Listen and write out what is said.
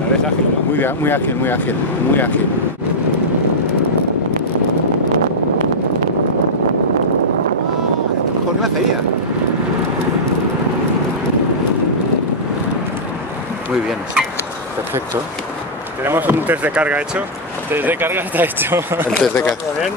La ves ágil, ¿no? Muy ágil, muy ágil, muy ágil. ¿Por qué la seguía? Muy bien, perfecto. Tenemos un test de carga hecho. El test de carga está hecho. El test de carga. Muy bien.